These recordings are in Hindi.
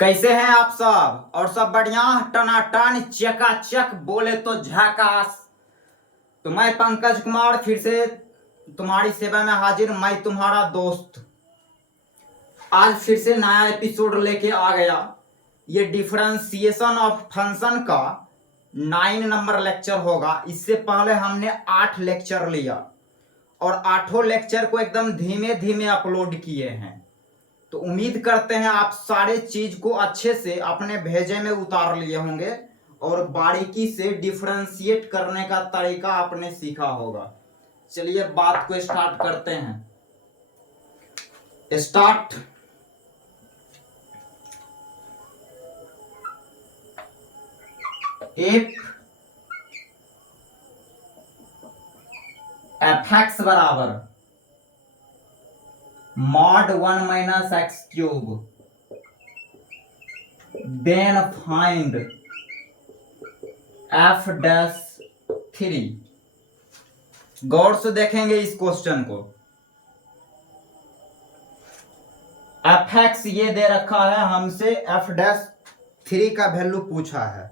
कैसे हैं आप सब? और सब बढ़िया, टनाटन चकाचक, बोले तो झकास। तो मैं पंकज कुमार फिर से तुम्हारी सेवा में हाजिर, मैं तुम्हारा दोस्त। आज फिर से नया एपिसोड लेके आ गया। ये डिफरेंशिएशन ऑफ फंक्शन का 9 नंबर लेक्चर होगा। इससे पहले हमने 8 लेक्चर लिया और 8 लेक्चर को एकदम धीमे धीमे अपलोड किए हैं। तो उम्मीद करते हैं आप सारे चीज को अच्छे से अपने भेजे में उतार लिए होंगे और बारीकी से डिफरेंशिएट करने का तरीका आपने सीखा होगा। चलिए बात को स्टार्ट करते हैं। स्टार्ट। इफ fx बराबर mod 1 minus x cube, then find f dash 3। गौर से देखेंगे इस क्वेश्चन को। fx ये दे रखा है, हमसे f dash 3 का वैल्यू पूछा है।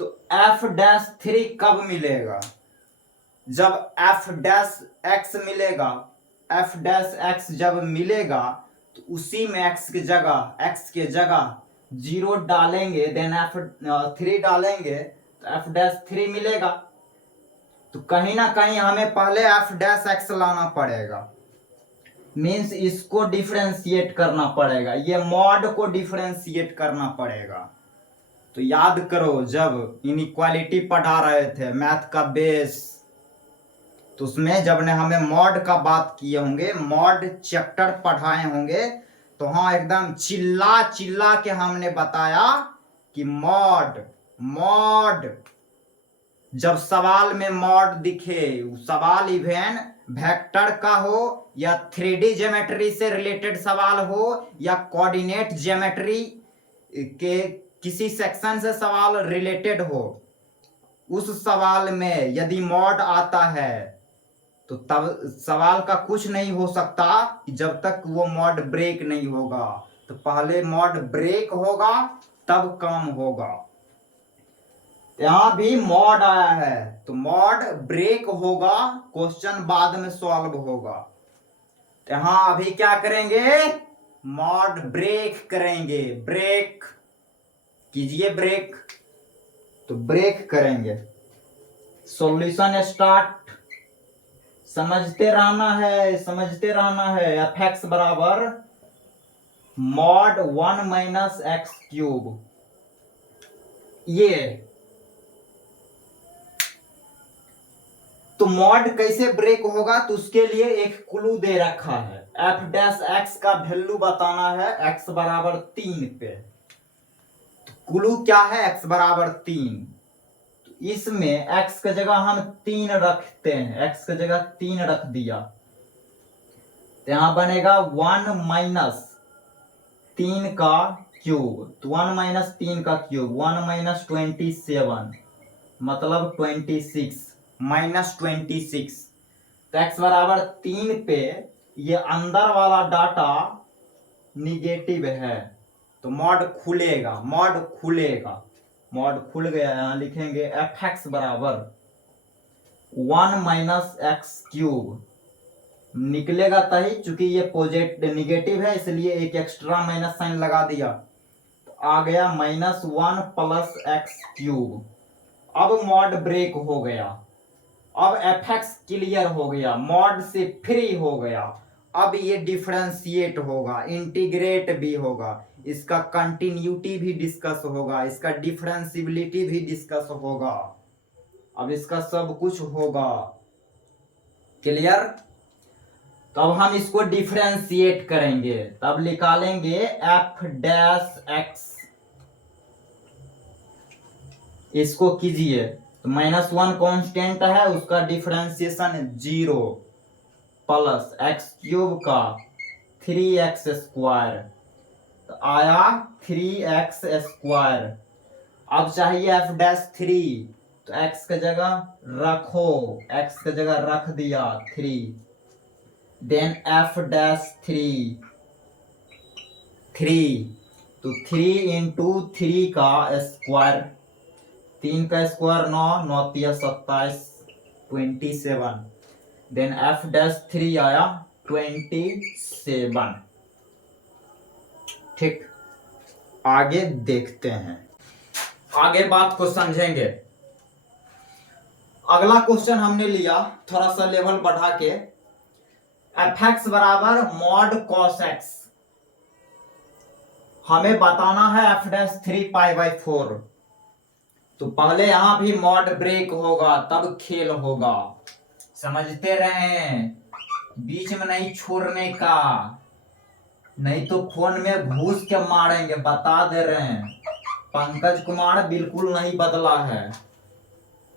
तो f dash 3 कब मिलेगा? जब f dash x मिलेगा। f dash x जब मिलेगा तो उसी में x की जगह 0 डालेंगे, देन f3 डालेंगे तो f dash 3 मिलेगा। तो कहीं ना कहीं हमें पहले f dash x लाना पड़ेगा, मीन्स इसको डिफरेंशिएट करना पड़ेगा, ये मॉड को डिफरेंशिएट करना पड़ेगा। तो याद करो, जब इनइक्वालिटी पढ़ा रहे थे मैथ का बेस, तो उसमें जब ने हमें मॉड का बात किए होंगे, मॉड चैप्टर पढ़ाए होंगे, तो हाँ एकदम चिल्ला चिल्ला के हमने बताया कि मॉड जब सवाल में मॉड दिखे, सवाल इवेन वेक्टर का हो या 3D ज्योमेट्री से रिलेटेड सवाल हो या कोऑर्डिनेट ज्योमेट्री के किसी सेक्शन से सवाल रिलेटेड हो, उस सवाल में यदि मॉड आता है तो तब सवाल का कुछ नहीं हो सकता जब तक वो मॉड ब्रेक नहीं होगा। तो पहले मॉड ब्रेक होगा तब काम होगा। यहां भी मॉड आया है तो मॉड ब्रेक होगा, क्वेश्चन बाद में सॉल्व होगा। यहां अभी क्या करेंगे? मॉड ब्रेक करेंगे। ब्रेक कीजिए, ब्रेक। तो ब्रेक करेंगे। Solution start. समझते रहना है। fx बराबर mod 1 माइनस एक्स क्यूब। ये तो मॉड कैसे ब्रेक होगा, तो उसके लिए एक क्लू दे रखा है। f डैश x का वैल्यू बताना है x बराबर 3 पे। तो क्लू क्या है? x बराबर 3। इसमें x की जगह हम 3 रखते हैं, x की जगह 3 रख दिया तो यहां बनेगा 1 माइनस 3 का क्यूब। तो 1 माइनस 3 का क्यूब 1 माइनस 27 मतलब 26 माइनस 26। तो x बराबर 3 पे ये अंदर वाला डाटा निगेटिव है तो मॉड खुलेगा। मॉड खुल गया। यहां लिखेंगे fx बराबर 1 माइनस एक्स क्यूब। निकलेगा तभी, चूंकि ये पॉजिटिव निगेटिव है इसलिए एक एक्स्ट्रा माइनस साइन लगा दिया तो आ गया -1 प्लस एक्स क्यूब। अब मॉड ब्रेक हो गया। अब fx क्लियर हो गया, मॉड से फ्री हो गया। अब ये डिफरेंशिएट होगा, इंटीग्रेट भी होगा, इसका कंटिन्यूटी भी डिस्कस होगा, इसका डिफरेंशिबिलिटी भी डिस्कस होगा। अब इसका सब कुछ होगा। क्लियर? तब हम इसको डिफरेंशिएट करेंगे, तब निकालेंगे f डैश x। इसको कीजिए तो -1 कांस्टेंट है, उसका डिफरेंशिएशन 0 प्लस एक्स क्यूब का 3x स्क्वायर तो आया 3x स्क्वायर। अब चाहिए f डैश 3 तो x की जगह रखो, x की जगह रख दिया 3, देन f डैश 3 तो 3 इंटू 3 का स्क्वायर, 3 का स्क्वायर 9, 9 तिया 27, 27। देन एफ डैश 3 आया 27। ठीक, आगे देखते हैं, आगे बात को समझेंगे। अगला क्वेश्चन हमने लिया थोड़ा सा लेवल बढ़ा के, एफ एक्स बराबर मॉड कॉस एक्स। हमें बताना है एफ डैश 3π/4। तो पहले यहां भी मॉड ब्रेक होगा तब खेल होगा, समझते रहें, बीच में नहीं छोड़ने का, नहीं तो फोन में घूस के मारेंगे, बता दे रहे हैं। पंकज कुमार बिल्कुल नहीं बदला है,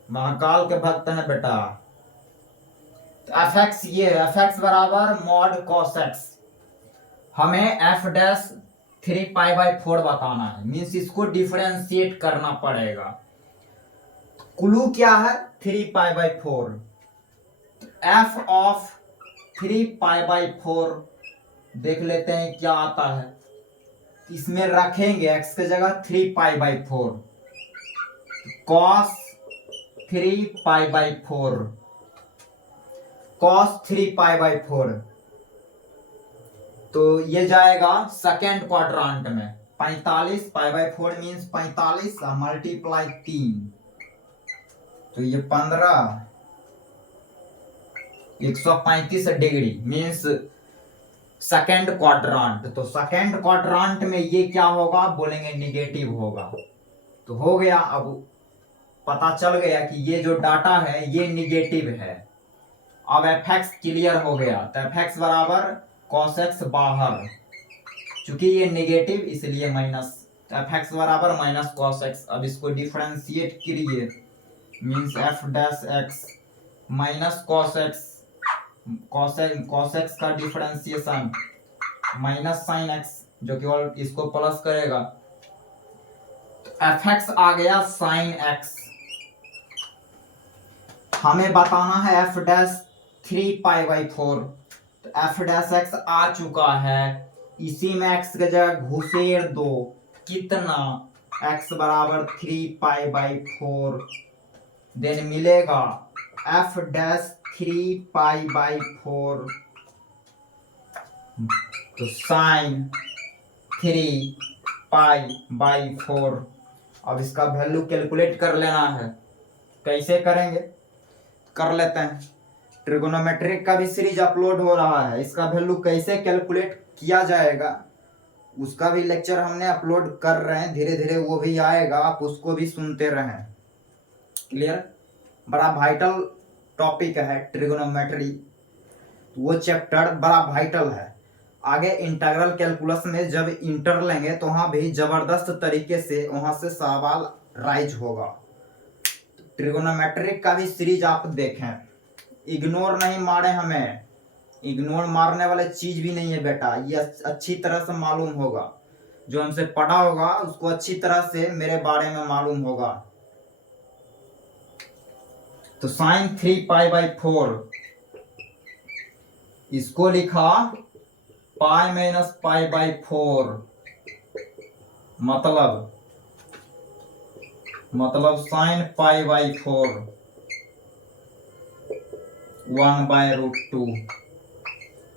महाकाल के भक्त हैं बेटा। तो एफ एक्स ये एफ एक्स बराबर मॉड कॉस एक्स, हमें एफ डैश 3π/4 बताना है, मीन्स इसको डिफरेंशिएट करना पड़ेगा। क्लू क्या है 3π/4, एफ ऑफ 3π/4 देख लेते हैं क्या आता है। इसमें रखेंगे एक्स की जगह 3π/4, कॉस 3π/4, कॉस 3π/4। तो ये जाएगा सेकेंड क्वाड्रांट में, 45 π/4 मीन्स 45 मल्टीप्लाई 3, तो ये 15, 135 डिग्री मीन्स सेकेंड क्वाड्रांट। तो सेकेंड क्वाड्रांट में ये क्या होगा बोलेंगे निगेटिव होगा। तो हो गया, अब पता चल गया कि ये जो डाटा है ये निगेटिव है। अब एफ एक्स क्लियर हो गया, तो एफ एक्स बराबर कॉस एक्स बाहर, चूंकि ये निगेटिव इसलिए माइनस, एफ एक्स बराबर माइनस कॉस एक्स। अब इसको डिफरेंशिएट करिए, means F dash x minus cos x, cos x का डिफरेंशिएशन माइनस साइन एक्स, जो केवल इसको प्लस करेगा। एफ एक्स आ गया साइन एक्स। हमें बताना है एफ डैश 3π/4, तो एफ डैश एक्स आ चुका है, इसी में एक्स की जगह घुसेड़ दो, कितना एक्स बराबर 3π/4, देन मिलेगा एफ डैश 3π/4, तो साइन 3π/4। अब इसका वैल्यू कैलकुलेट कर लेना है, कैसे करेंगे कर लेते हैं। ट्रिगोनोमेट्रिक का भी सीरीज अपलोड हो रहा है, इसका वैल्यू कैसे कैलकुलेट किया जाएगा उसका भी लेक्चर हमने अपलोड कर रहे हैं, धीरे धीरे वो भी आएगा, आप उसको भी सुनते रहें। क्लियर, बड़ा वाइटल टॉपिक है ट्रिगोनोमेट्री, वो चैप्टर बड़ा वाइटल है। आगे इंटीग्रल कैलकुलस में जब इंटर लेंगे तो वहां भी जबरदस्त तरीके से वहां से सवाल राइज होगा। ट्रिगोनोमेट्रिक का भी सीरीज आप देखें, इग्नोर नहीं मारे, हमें इग्नोर मारने वाले चीज भी नहीं है बेटा, ये अच्छी तरह से मालूम होगा, जो हमसे पढ़ा होगा उसको अच्छी तरह से मेरे बारे में मालूम होगा। तो साइन 3π/4 इसको लिखा π-π/4, मतलब साइन π/4 1/√2।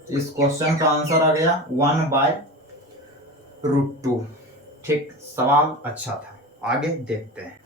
इस क्वेश्चन का आंसर आ गया 1/√2। ठीक, सवाल अच्छा था, आगे देखते हैं।